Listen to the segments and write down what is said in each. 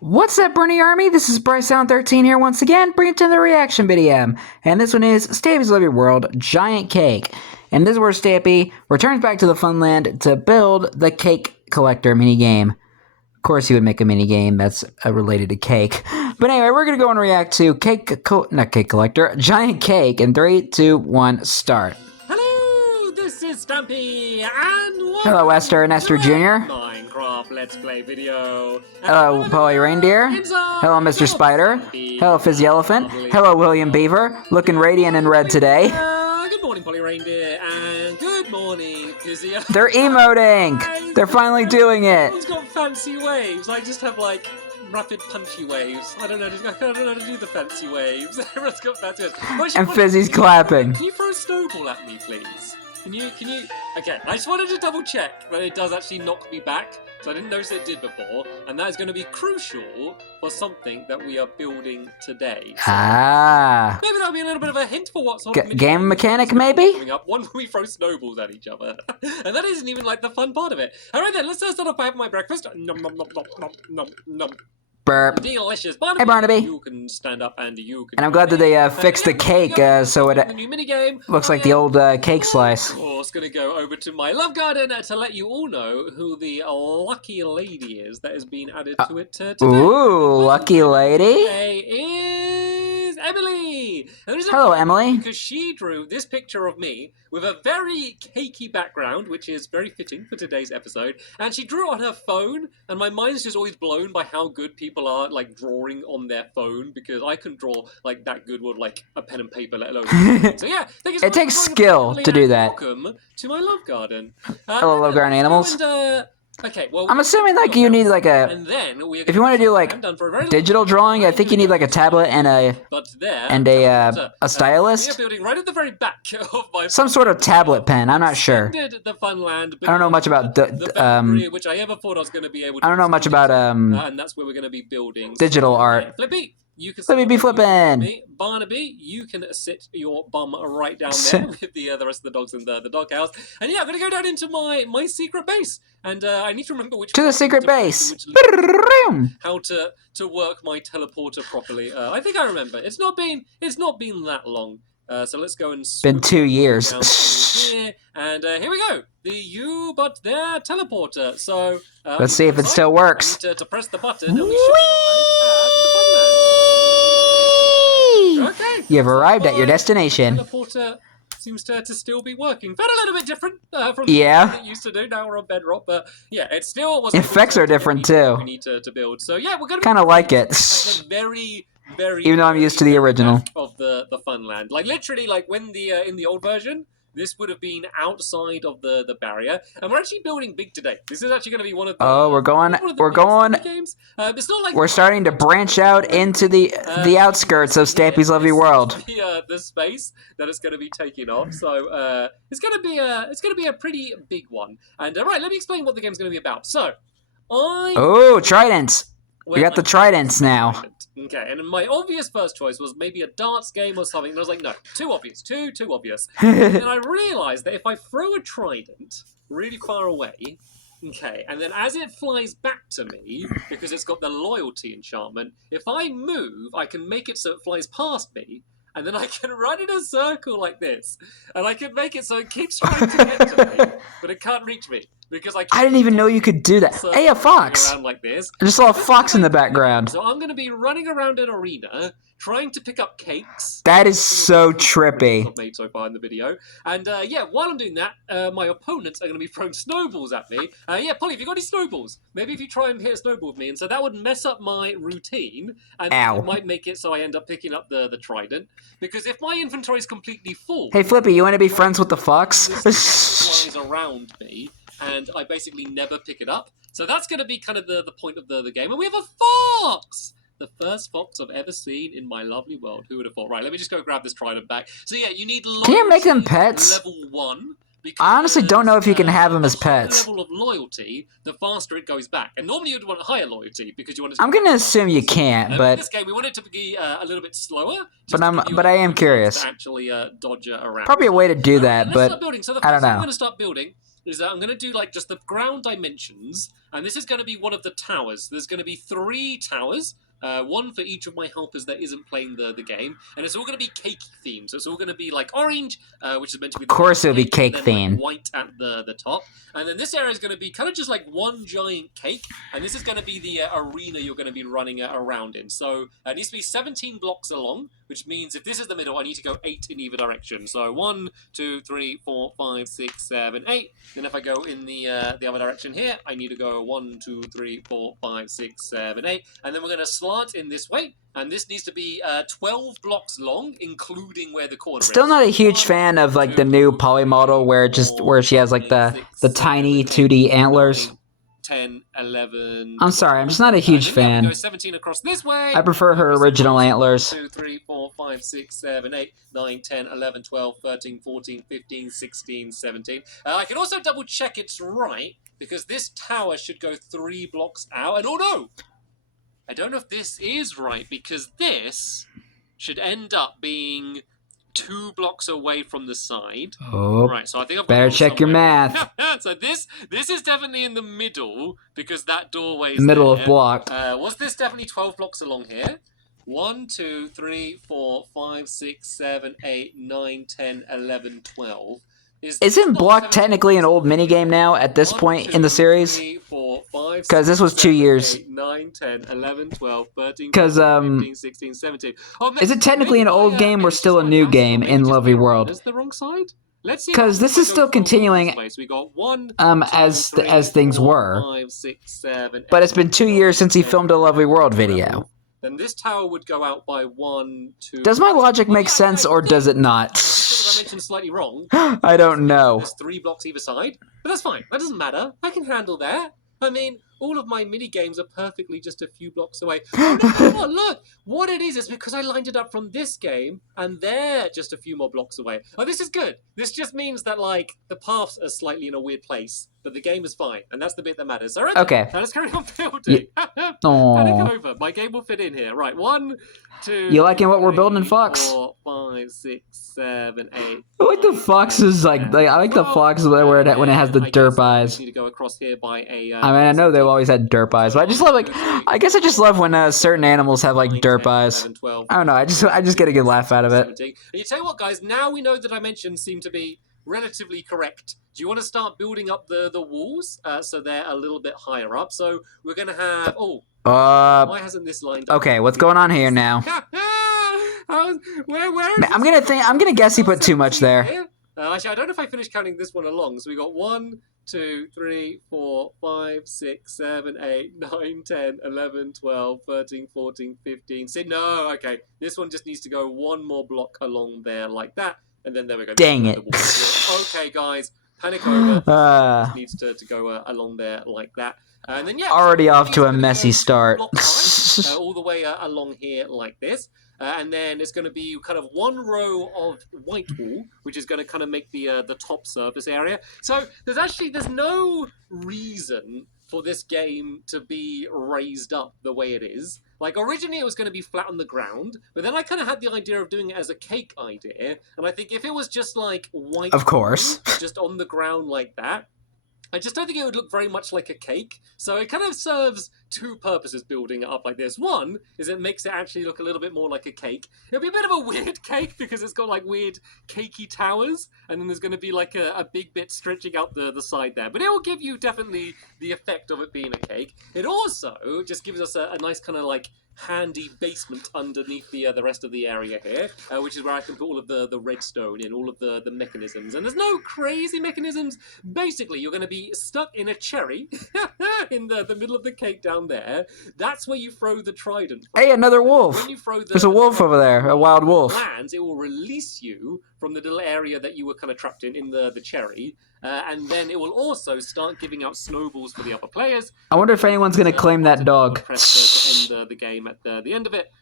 What's up, Bernie Army? This is BryceAllen13 here once again, bringing to the reaction video. And this one is Stampy's Love Your World Giant Cake. And this is where Stampy returns back to the Funland to build the cake collector minigame. Of course, he would make a minigame that's related to cake. But anyway, we're going to go and react to not Cake Collector, Giant Cake in 3, 2, 1, start. Hello, this is Stampy, and Hello, Esther and Esther Jr. Minecraft Let's Play video. Hello, Polly Reindeer. Hello, Mr. Spider. Hello, Fizzy Elephant. Hello, William Beaver. Looking radiant in red today. Good morning, Polly Reindeer, and good morning, Fizzy Elephant. They're emoting. They're finally doing it. Everyone's got fancy waves. I just have like rapid punchy waves. I don't know how to do the fancy waves. Everyone's got fancy waves. And Fizzy's clapping. Can you throw a snowball at me, please? Can you? Okay, I just wanted to double check that it does actually knock me back. So I didn't notice it did before, and that is going to be crucial for something that we are building today. So maybe that'll be a little bit of a hint for what's on game mechanic, maybe? Coming up, one where we throw snowballs at each other. And that isn't even like the fun part of it. Alright then, let's start off by having my breakfast. Nom nom nom nom nom nom nom. Burp. Delicious. Barnaby, hey, Barnaby. You can stand up and you can... And I'm glad that they fixed the cake so it looks like the old cake slice. Of course, going to go over to my love garden to let you all know who the lucky lady is that has been added to it today. Ooh, lucky lady. Today is Emily. Hello, Emily. Because she drew this picture of me with a very cakey background, which is very fitting for today's episode. And she drew it on her phone, and my mind's just always blown by how good people are like drawing on their phone, because I couldn't draw like that good with like a pen and paper, let alone. So yeah, thank you so it much takes skill to do that. Welcome to my love garden. Hello, love garden animals. Okay, well, I'm assuming like you need like a. And then if you want to do like digital drawing, I think you need like a tablet and a stylus. We're building right at the very back of my some sort of tablet pen. I'm not sure. The Funland. I don't know much about which I ever thought I was going to be able to. I don't know much about and that's where we're going to be building digital art. Flippy. You can Flippy be flippin'. Barnaby, you can sit your bum right down there with the rest of the dogs in the doghouse. And yeah, I'm going to go down into my secret base. And I need to remember which... To the secret base! How to work my teleporter properly. I think I remember. It's not been that long. So let's go and... Been 2 years. Here. And here we go. The you but there teleporter. So... let's see if it still works. To press the button and we should... Okay. You have arrived at your destination. Teleporter seems to still be working. Felt a little bit different from what it used to do. Now we're on bedrock, but yeah, it still was. Effects are different too. We need to build. So yeah, we're gonna kind of like it. Very. Even though I'm used to the original of the Funland, like literally, like when the in the old version. This would have been outside of the barrier, and we're actually building big today. This is actually going to be one of the... Oh, we're going... games. It's not like we're starting to branch out into the outskirts of Stampy's Lovely World. The space that it's going to be taking off. So it's going to be a pretty big one. And right, let me explain what the game's going to be about. So oh, tridents. We got the tridents now. Okay, and my obvious first choice was maybe a darts game or something, and I was like, no, too obvious, too obvious. And then I realised that if I throw a trident really far away, okay, and then as it flies back to me, because it's got the loyalty enchantment, if I move, I can make it so it flies past me, and then I can run in a circle like this, and I can make it so it keeps trying to get to me, but it can't reach me. Because I didn't even know you could do that. Hey, a fox! Like this. I just saw a fox in the background. So I'm going to be running around an arena, trying to pick up cakes. That is so trippy. I've made so far in the video. And yeah, while I'm doing that, my opponents are going to be throwing snowballs at me. Yeah, Polly, have you got any snowballs? Maybe if you try and hit a snowball with me. And so that would mess up my routine. And it might make it so I end up picking up the trident. Because if my inventory is completely full... Hey, Flippy, you want to be friends with the fox? Flies around me. And I basically never pick it up. So that's going to be kind of the point of the game. And we have a fox! The first fox I've ever seen in my lovely world. Who would have thought? Right, let me just go grab this trident back. So yeah, you need loyalty. Can you make them pets? Level 1. I honestly don't know if you can have them as pets. The level of loyalty, the faster it goes back. And normally you'd want higher loyalty because you want to... I'm going to assume you can't, but... In this game, we want it to be a little bit slower. But I am curious. To actually dodge around. Probably a way to do that, but So the I don't know. I'm going to start building is that I'm going to do like just the ground dimensions, and this is going to be one of the towers. There's going to be 3 towers. One for each of my helpers that isn't playing the game, and it's all going to be cake themed. So it's all going to be like orange, which is meant to be. Of course, it'll be cake themed. Like white at the top, and then this area is going to be kind of just like one giant cake, and this is going to be the arena you're going to be running around in. So it needs to be 17 blocks along, which means if this is the middle, I need to go 8 in either direction. So 1, 2, 3, 4, 5, 6, 7, 8. Then if I go in the other direction here, I need to go 1, 2, 3, 4, 5, 6, 7, 8, and then we're going to slant in this way, and this needs to be 12 blocks long, including where the corner is. Still not a huge fan of like the new poly model where she has like the tiny 2D antlers. 10, 11. I'm sorry, I'm just not a huge fan. Go 17 across this way. I prefer her original antlers. 1, 2, 3, 4, 5, 6, 7, 8, 9, 10, 11, 12, 13, 14, 15, 16, 17. I can also double check it's right, because this tower should go 3 blocks out. And oh no! I don't know if this is right, because this should end up being 2 blocks away from the side. Oh, right, so I think I've better check your math. So this is definitely in the middle, because that doorway is the middle there. of block. Was this definitely 12 blocks along here? 1, 2, 3, 4, 5, 6, 7, 8, 9, 10, 11, 12. Isn't block technically an old minigame now at this point in the series? Because this was 2 years. 8, 9, 10, 11, 12, 13, 'Cause, 15, 16, 17. Oh, is it technically an old game or still a new game in Lovely World? Is the wrong side? Let's see. Because this is still continuing So we got 1, 2, as 3, things 4, were. 5, 6, 7, But it's been 2 years since he filmed a Lovely World video. Then this tower would go out by 1, 2. Does my logic make sense or does it not? I mentioned slightly wrong. I don't know. There's 3 blocks either side, but that's fine. That doesn't matter. I can handle that. I mean, all of my mini games are perfectly just a few blocks away. Oh, no, look! What it is because I lined it up from this game, and they're just a few more blocks away. Oh, this is good. This just means that, like, the paths are slightly in a weird place, but the game is fine, and that's the bit that matters. All right? Okay. Now let's carry on building. Panic over. My game will fit in here. Right, 1, 2. You liking what we're 3, building, Fox? 4, 5, 6, 7, 8. I like the foxes, I like the foxes when it has the derp eyes. Need to go across here by a, I mean, I know they've always had derp eyes, but I just love I guess I just love when certain animals have like derp eyes. I don't know, I just get a good laugh out of it. And you tell you what, guys, now we know the dimensions seem to be relatively correct. Do you want to start building up the walls so they're a little bit higher up? So we're going to have... why hasn't this lined up? Okay, what's going on here now? I'm gonna guess he put too much there. Actually, I don't know if I finished counting this one along. So we got 1, 2, 3, 4, 5, 6, 7, 8, 9, 10, 11, 12, 13, 14, 15. No, okay. This one just needs to go 1 more block along there like that. And then there we go. Dang it. Okay, guys. Panic over. Needs to go along there like that. And then, yeah. Already off to a messy start. All the way along here like this. And then it's going to be kind of 1 row of white wall, which is going to kind of make the top surface area. So there's no reason for this game to be raised up the way it is. Like, originally it was going to be flat on the ground, but then I kind of had the idea of doing it as a cake idea. And I think if it was just like white, of course, just on the ground like that, I just don't think it would look very much like a cake. So it kind of serves 2 purposes building it up like this. One is it makes it actually look a little bit more like a cake. It'll be a bit of a weird cake because it's got like weird cakey towers. And then there's going to be like a big bit stretching out the side there. But it will give you definitely the effect of it being a cake. It also just gives us a nice kind of like handy basement underneath the rest of the area here, which is where I can put all of the redstone in, all of the mechanisms. And there's no crazy mechanisms. Basically, you're going to be stuck in a cherry in the middle of the cake down there. That's where you throw the trident from. Hey, another wolf. When you throw There's a wolf over there, a wild wolf. Lands, it will release you from the little area that you were kind of trapped in the cherry. And then it will also start giving out snowballs for the other players. I wonder if anyone's going to claim that dog. Press to end the game at the end of it.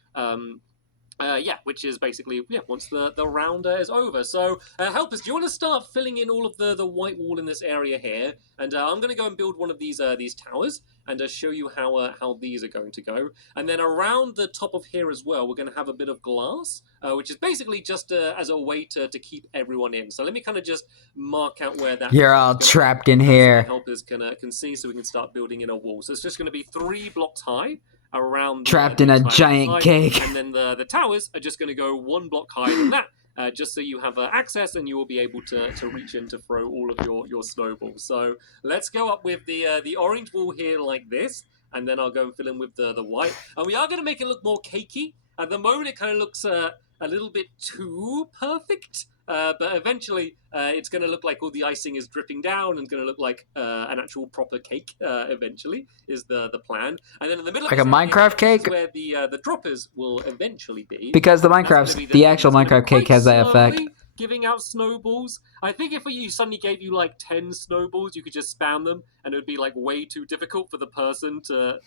Yeah, which is basically once the round is over. So help us. Do you want to start filling in all of the white wall in this area here? And I'm going to go and build one of these towers and show you how these are going to go. And then around the top of here as well, we're going to have a bit of glass, which is basically just as a way to keep everyone in. So let me kind of just mark out where that. You're all trapped in here. Helpers can see, so we can start building in a wall. So it's just going to be 3 blocks high. Around trapped in a giant cake, and then the towers are just going to go 1 block higher than that, just so you have access and you will be able to reach in to throw all of your snowballs. So let's go up with the orange wall here like this, and then I'll go and fill in with the white. And we are going to make it look more cakey. At the moment, it kind of looks a little bit too perfect. But eventually, it's going to look like all the icing is dripping down and going to look like an actual proper cake. Eventually, is the plan. And then in the middle, like a Minecraft cake, where the droppers will eventually be. Because the actual Minecraft cake has that effect. Giving out snowballs. I think if you suddenly gave you like 10 snowballs, you could just spam them, and it would be like way too difficult for the person to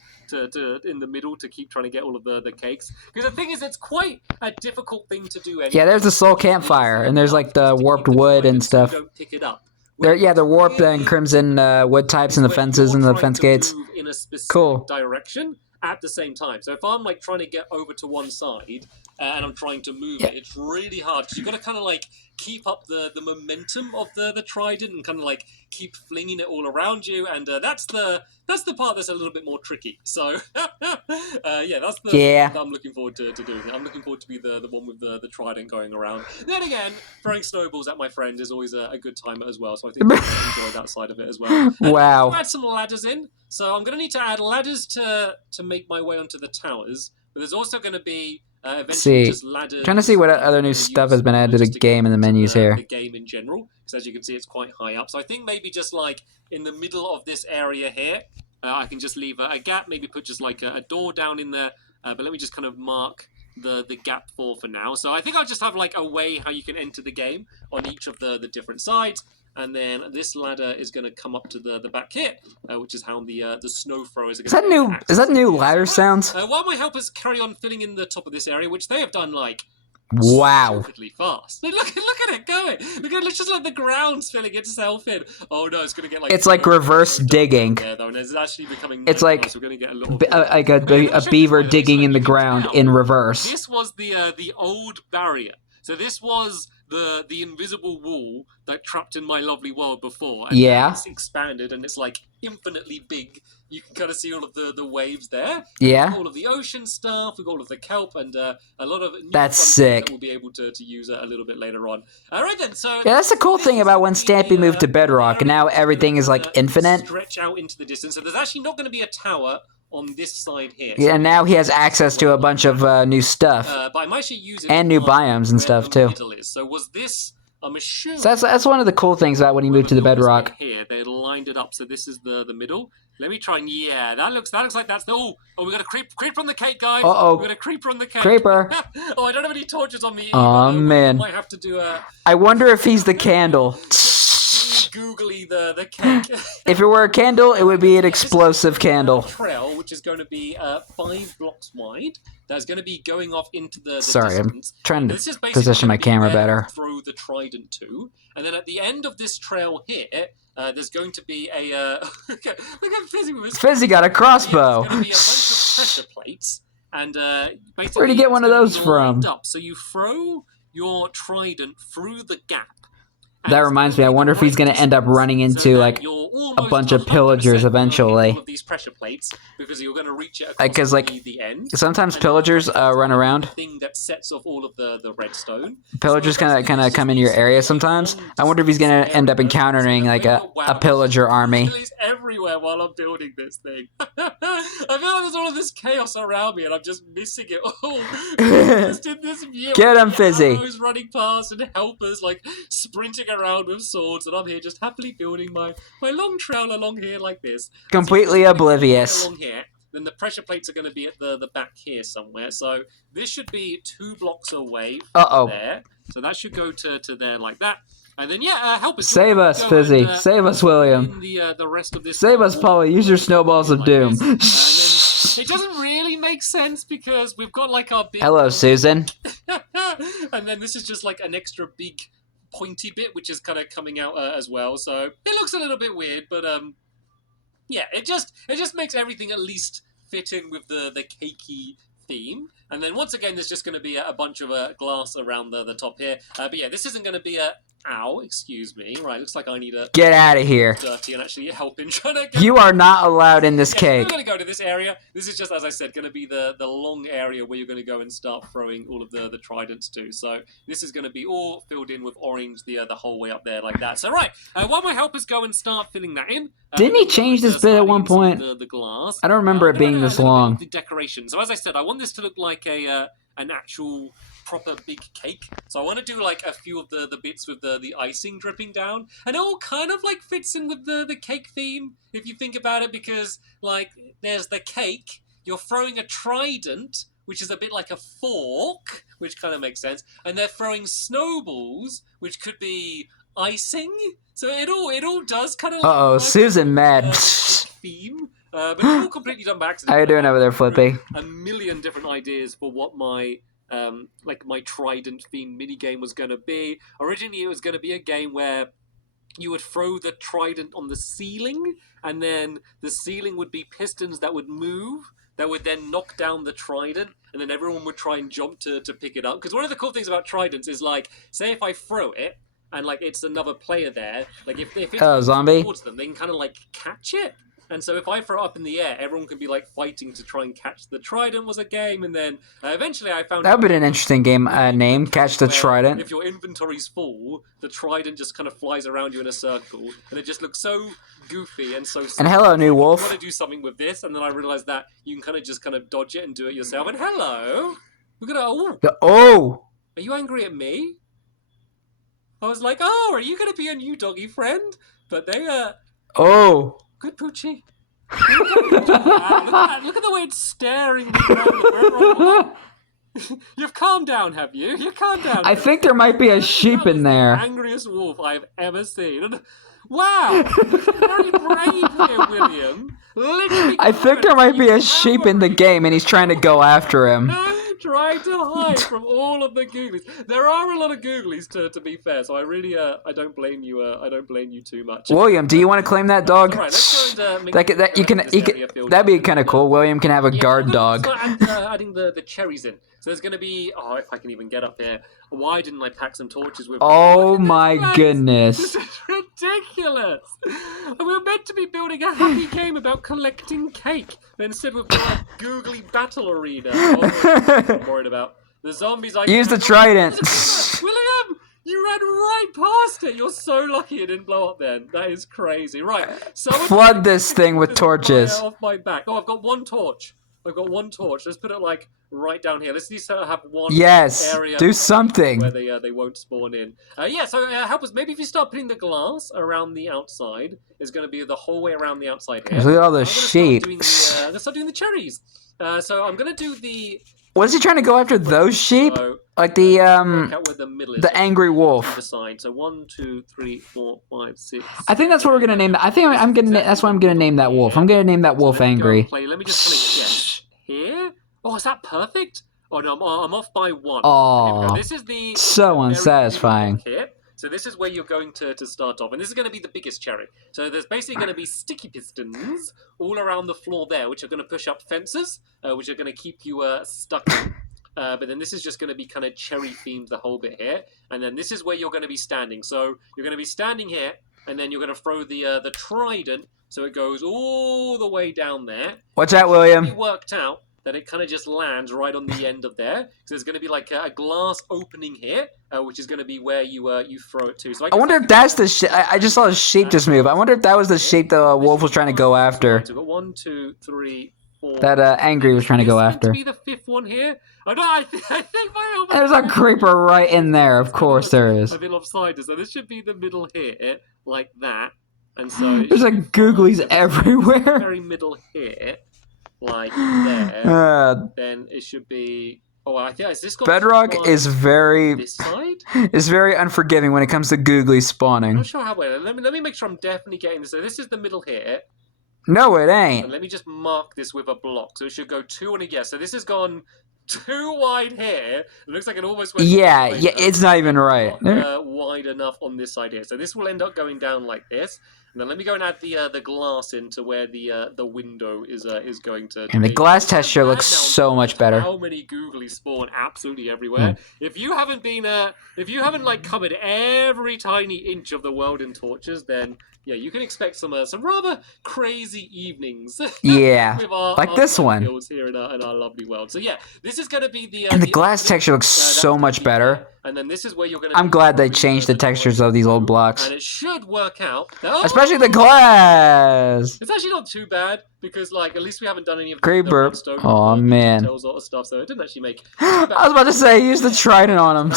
in the middle to keep trying to get all of the cakes. Because the thing is, it's quite a difficult thing to do. Anyway. Yeah, there's the soul campfire, and there's like the warped wood and stuff. So don't pick it up. They're warped and crimson wood types and the fences and the fence gates. In a specific cool direction at the same time. So if I'm like trying to get over to one side and I'm trying to move it, it's really hard because you've got to kind of like keep up the momentum of the trident and kind of like keep flinging it all around you, and that's the part that's a little bit more tricky. So that's the that I'm looking forward to doing it. I'm looking forward to be the one with the trident going around. Then again, throwing snowballs at my friend is always a good time as well, so I think I'll enjoy that side of it as well. Wow. I'll add some ladders in. So I'm going to need to add ladders to make my way onto the towers, but there's also going to be just ladders. Trying to see what other new stuff has been added to the game in the menus here. The game in general, because as you can see, it's quite high up. So I think maybe just like in the middle of this area here, I can just leave a gap. Maybe put just like a door down in there. But let me just kind of mark the gap for now. So I think I'll just have like a way how you can enter the game on each of the different sides. And then this ladder is going to come up to the back here, which is how the snow throwers are going to Is that new ladder sounds? While my helpers carry on filling in the top of this area, which they have done like stupidly fast. Look at it going. It's just like the ground's filling itself in. Oh no, it's going to get like... It's like reverse digging. There, though, and it's actually becoming... It's like so we're going to get a little a beaver digging in the ground in reverse. This was the old barrier. So this was the invisible wall that trapped in my lovely world before. And it's expanded and it's like infinitely big. You can kind of see all of the waves there. Yeah. All of the ocean stuff. We've got all of the kelp and a lot of new That's sick. That we'll be able to use a little bit later on. All right then. So that's the cool thing about when Stampy moved to Bedrock, and now everything is like infinite. Stretch out into the distance. So there's actually not going to be a tower on this side here. Yeah, and now he has access to a bunch of new stuff. But I'm actually using and new biomes and stuff too. So was this... I'm assuming... So that's one of the cool things about when you move to the Bedrock. Here, they lined it up, so this is the middle. Let me try and... Yeah, that looks like that's the... Oh, we got a creeper on the cake, guys. Uh-oh. We got a creeper on the cake. Creeper. Oh, I don't have any torches on me. Oh, man. Might have to do a... I wonder if he's the candle. Googly the cake. If it were a candle, it would be an explosive candle. Trail, which is going to be 5 blocks wide. That's going to be going off into the Sorry, distance. I'm trying to position my camera better. Throw the trident to, and then at the end of this trail here, there's going to be a look at Fizzy with his... Fizzy got a crossbow. There's going to be a bunch of pressure plates, and basically... Where'd you get one of those from? So you throw your trident through the gap. That reminds me, I wonder if he's going to end up running into, like, a bunch of pillagers eventually. All of these pressure plates, because you're going to reach it across the end. Sometimes pillagers run around. Thing that sets off all of the redstone. Pillagers kind of come in your area sometimes. I wonder if he's going to end up encountering, like, a pillager army. He's everywhere while I'm building this thing. I feel like there's all of this chaos around me, and I'm just missing it all. Just in this view, get him, Fizzy. Arrows running past and helpers, like, sprinting around with swords, and I'm here just happily building my long trail along here like this. Completely oblivious. Along here, then the pressure plates are going to be at the back here somewhere. So this should be 2 blocks away from there. So that should go to there like that. And then help us. Save us, Fizzy. Save us, William. The rest of this. Save us, Polly. Use your snowballs of doom. It doesn't really make sense because we've got like our big... Hello, Susan. And then this is just like an extra big pointy bit, which is kind of coming out as well. So it looks a little bit weird, but yeah, it just makes everything at least fit in with the cakey theme. And then once again, there's just going to be a bunch of glass around the top here. But yeah, this isn't going to be a... Ow, excuse me. Right, looks like I need to... Get out of here. Dirty and actually help in trying to get... You are not allowed in this cake. We're going to go to this area. This is just, as I said, going to be the long area where you're going to go and start throwing all of the tridents to. So this is going to be all filled in with orange the whole way up there like that. So right, while my helpers go and start filling that in... Didn't he change this bit at one point? The glass. I don't remember it being this long. The decoration. So as I said, I want this to look like an actual... proper big cake. So I want to do like a few of the bits with the icing dripping down, and it all kind of like fits in with the cake theme if you think about it, because like there's the cake, you're throwing a trident, which is a bit like a fork, which kind of makes sense, and they're throwing snowballs, which could be icing. So it all does kind of like... Uh-oh, Susan mad. Theme. But it's all completely done by accident. How you doing over there, Flippy? A million different ideas for what my my trident themed mini game was going to be. Originally it was going to be a game where you would throw the trident on the ceiling, and then the ceiling would be pistons that would move, that would then knock down the trident, and then everyone would try and jump to pick it up. Because one of the cool things about tridents is, like, say if I throw it and like it's another player there, like if it's zombie towards them, they can kind of like catch it. And so if I throw it up in the air, everyone could be like fighting to try and catch the trident was a game. And then eventually I found... That would be an interesting game name, Catch the Trident. If your inventory's full, the trident just kind of flies around you in a circle. And it just looks so goofy and so... And hello, New Wolf. I want to do something with this. And then I realized that you can kind of dodge it and do it yourself. And hello! Look at that. Oh! Are you angry at me? I was like, oh, are you going to be a new doggy friend? But they, Oh! Good Poochie. Look at the way it's staring me around. You've calmed down, have you? You've calmed down. I think there might be a sheep in there. The angriest wolf I've ever seen. Wow! Very brave here, William. Literally, I think there might be a sheep in the game, and he's trying to go after him. Trying to hide from all of the googlies. There are a lot of googlies, to be fair. So I really, I don't blame you. I don't blame you too much. William, do you want to claim that dog? All right, let's go and make that'd be kind of cool. William can have a guard dog. Start adding the cherries in. So there's going to be... Oh, if I can even get up here. Why didn't I pack some torches with me? Oh my goodness. This is ridiculous. We're meant to be building a happy game about collecting cake. But instead we've got a googly battle arena. I'm worried about. The zombies... Use the trident. William! You ran right past it. You're so lucky it didn't blow up then. That is crazy. Right. So flood this thing with torches. Off my back. Oh, I've got one torch. Let's put it like right down here. Let's at least have one area. Do something. Where they won't spawn in. So help us. Maybe if you start putting the glass around the outside, it's going to be the whole way around the outside here. Look at all the sheep. I'm going to start doing the cherries. So I'm going to do the... Was he trying to go after those sheep? Like the angry wolf. So 1, 2, 3, 4, 5, 6. I think that's what we're gonna name that. I think that's what I'm gonna name that wolf. I'm gonna name that wolf angry. Let me just kind of guess. Here? Oh, is that perfect? Oh no, I'm off by 1. Oh, this is the so unsatisfying. Here. So this is where you're going to start off, and this is going to be the biggest cherry. So there's basically going to be sticky pistons all around the floor there, which are going to push up fences, which are going to keep you stuck in. But then this is just going to be kind of cherry themed the whole bit here, and then this is where you're going to be standing. So you're going to be standing here, and then you're going to throw the trident, so it goes all the way down there. What's that, William? It worked out that it kind of just lands right on the end of there. So there's going to be like a glass opening here, which is going to be where you throw it to. So I wonder if that's the sheep. I just saw a sheep just move. I wonder if that was the sheep the wolf was trying to go after. So we've got 1, 2, 3, 4. That angry was trying to go after. This is meant to be the 5th one here. I think my... There's a creeper right in there. Of course there is. I've been offside, so this should be the middle here, like that. And so there's like googlies everywhere. Very middle here. Like there, then it should be. Oh, I think is this got Bedrock is very this side? Is very unforgiving when it comes to googly spawning. I'm not sure how well. Let me make sure I'm definitely getting this. So this is the middle here. No, it And ain't. let me just mark this with a block. So it should go 2 on a yes. So this has gone too wide here. It looks like it almost went Yeah, it's not even right. Not wide enough on this side here. So this will end up going down like this. And then let me go and add the glass into where the window is going to. And the be. glass texture looks so much better. How many googly spawn absolutely everywhere? If you haven't like covered every tiny inch of the world in torches, then yeah, you can expect some rather crazy evenings. Yeah, with like this one. Here in our lovely world. So yeah, this is going to be the. And the glass texture looks so much better. And then this is where you're going to. I'm glad they changed the textures of these old blocks. And it should work out. Especially the glass. It's actually not too bad because, like, at least we haven't done any of the Creeper. Oh man. Sort of stuff, so it didn't actually make. I was about to say, use the trident on him.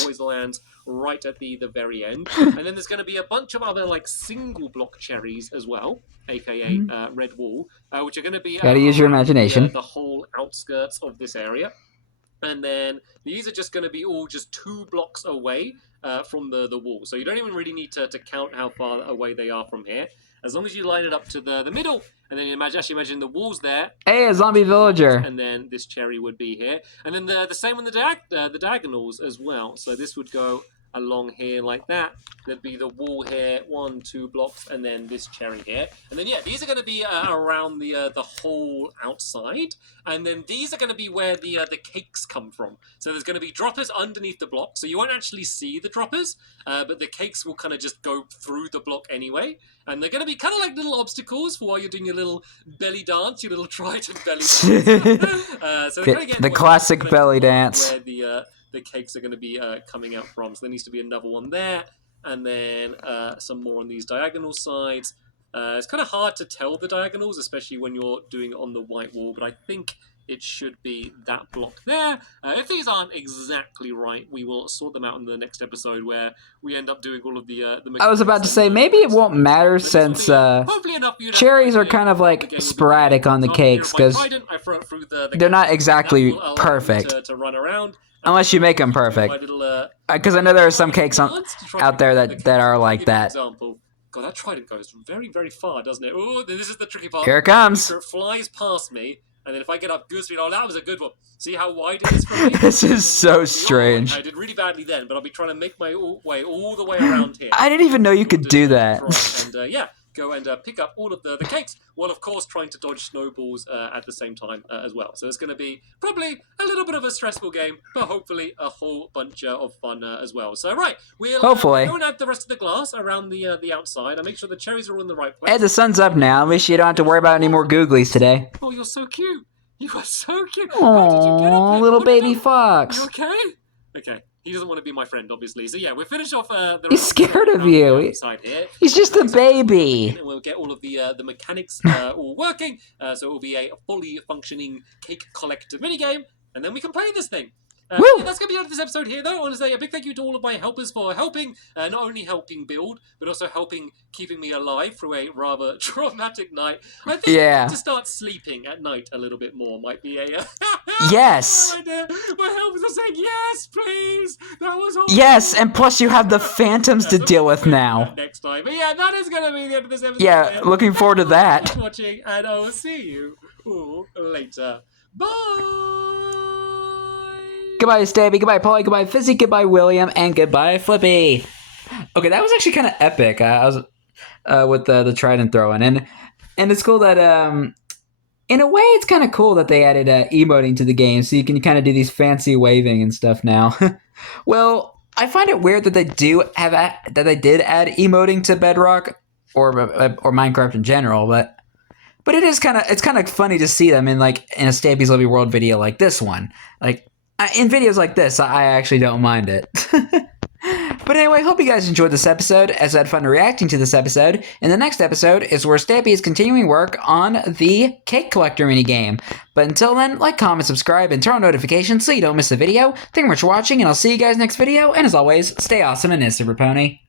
Always lands right at the very end, and then there's going to be a bunch of other like single block cherries as well, aka red wall, which are going to be. Gotta use your imagination. The whole outskirts of this area. And then these are just going to be all just 2 blocks away from the wall. So you don't even really need to count how far away they are from here. As long as you line it up to the middle, and then you imagine the walls there. Hey, a zombie villager. And then this cherry would be here. And then the same on the diagonals as well. So this would go along here like that. There'd be the wall here, 1, 2 blocks, and then this cherry here. And then, yeah, these are going to be around the whole outside. And then these are going to be where the cakes come from. So there's going to be droppers underneath the block. So you won't actually see the droppers, but the cakes will kind of just go through the block anyway. And they're going to be kind of like little obstacles for while you're doing your little belly dance, your little trident belly dance. So the classic belly dance. Where the cakes are going to be coming out from. So there needs to be another one there, and then some more on these diagonal sides. It's kind of hard to tell the diagonals, especially when you're doing it on the white wall, but I think it should be that block there. If these aren't exactly right, we will sort them out in the next episode where we end up doing all of the I was about to say, maybe it won't matter since cherries are kind of like sporadic on the cakes, because they're not exactly perfect. To run around. Unless you make them perfect. Because I know there are some cakes out there that are like that. Example. God, that trident goes very, very far, doesn't it? Oh, this is the tricky part. Here it comes. So it flies past me, and then if I get up good speed, oh, that was a good one. See how wide it is from me? This is so strange. I did really badly then, but I'll be trying to make my way all the way around here. I didn't even know you could do that. And yeah, go and pick up all of the cakes, while of course trying to dodge snowballs at the same time as well. So it's going to be probably a little bit of a stressful game, but hopefully a whole bunch of fun as well. So right, we'll hopefully go and add the rest of the glass around the outside. I'll make sure the cherries are all in the right place. Hey, the sun's up now. At least you don't have to worry about any more googlies today. Oh, you're so cute. You are so cute. Aww, little baby fox. You okay? Okay. He doesn't want to be my friend, obviously. So yeah, we'll finish off the He's scared of you. Here. He's just a baby. And we'll get all of the mechanics all working. So it will be a fully functioning cake collector minigame. And then we can play this thing. Yeah, that's going to be the end of this episode here, though. I want to say a big thank you to all of my helpers for helping, not only helping build, but also helping keeping me alive through a rather traumatic night. I think to start sleeping at night a little bit more might be a yes. My helpers are saying yes, please. That was all. Yes, and plus you have the phantoms to deal with now. Next time, but yeah, that is going to be the end of this episode. Yeah, looking forward to that. Thanks for watching, and I will see you all later. Bye. Goodbye, Stampy. Goodbye, Polly. Goodbye, Fizzy. Goodbye, William. And goodbye, Flippy. Okay, that was actually kind of epic. I was with the trident throwing, and it's cool that in a way it's kind of cool that they added emoting to the game, so you can kind of do these fancy waving and stuff now. Well, I find it weird that they did add emoting to Bedrock or Minecraft in general, but it is kind of funny to see them in a Stampy's Lovely World video like this one, in videos like this, I actually don't mind it. But anyway, hope you guys enjoyed this episode, as I had fun reacting to this episode. And the next episode is where Stampy is continuing work on the cake collector minigame. But until then, like, comment, subscribe, and turn on notifications so you don't miss a video. Thank you much for watching, and I'll see you guys next video. And as always, stay awesome and Super Pony.